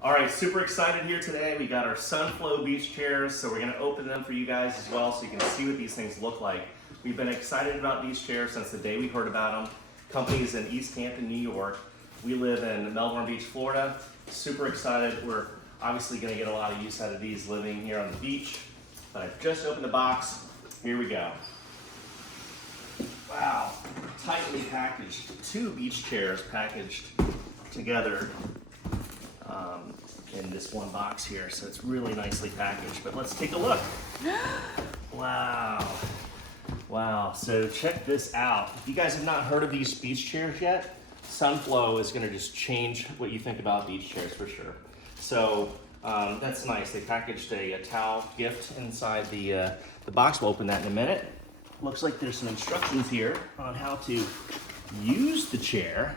All right, super excited here today. We got our Sunflow beach chairs, so we're gonna open them for you guys as well so you can see what these things look like. We've been excited about these chairs since the day we heard about them. Company's in East Hampton, New York. We live in Melbourne Beach, Florida. Super excited. We're obviously gonna get a lot of use out of these living here on the beach. But I've just opened the box. Here we go. Wow, tightly packaged. 2 beach chairs packaged together in this one box here, so it's really nicely packaged. But let's take a look. Wow. Wow, so check this out. If you guys have not heard of these beach chairs yet, Sunflow is gonna just change what you think about beach chairs for sure. So that's nice. They packaged a towel gift inside the box. We'll open that in a minute. Looks like there's some instructions here on how to use the chair.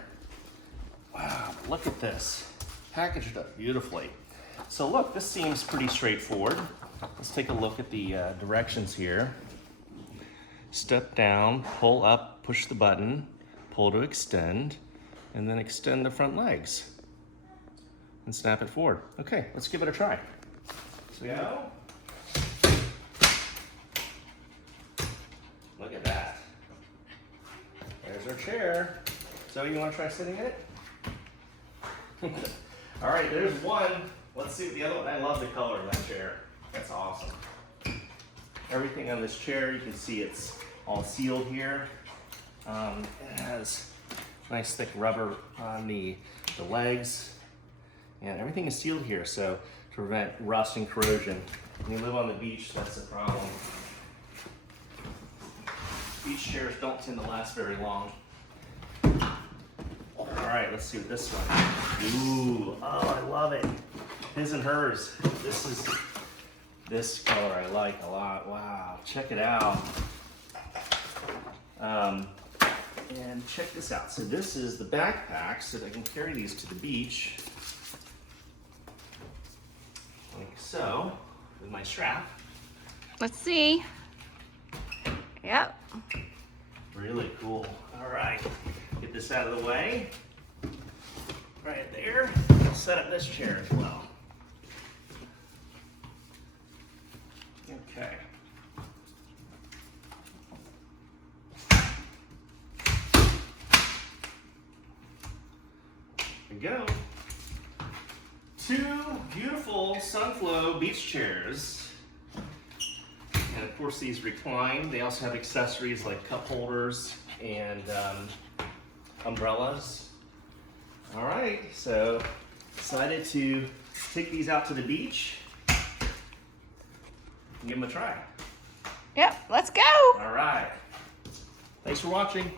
Wow, look at this. Packaged up beautifully. So look, this seems pretty straightforward. Let's take a look at the directions here. Step down, pull up, push the button, pull to extend, and then extend the front legs. And snap it forward. Okay, let's give it a try. So we go. Look at that. There's our chair. So you want to try sitting in it? All right, there's one. Let's see what the other one. I love the color of that chair. That's awesome. Everything on this chair, you can see it's all sealed here. It has nice thick rubber on the legs. And everything is sealed here, so to prevent rust and corrosion. When you live on the beach, that's a problem. Beach chairs don't tend to last very long. All right, let's see what this one. Ooh, oh, I love it. His and hers. This color I like a lot. Wow, check it out. And check this out. So this is the backpack, so that I can carry these to the beach. Like so, with my strap. Let's see. Yep. Really cool. All right, get this out of the way. Right there. I'll set up this chair as well. Okay. There we go. 2 beautiful Sunflow beach chairs. And of course these recline. They also have accessories like cup holders and umbrellas. All right, so decided to take these out to the beach and give them a try. Yep, let's go. All right. Thanks for watching.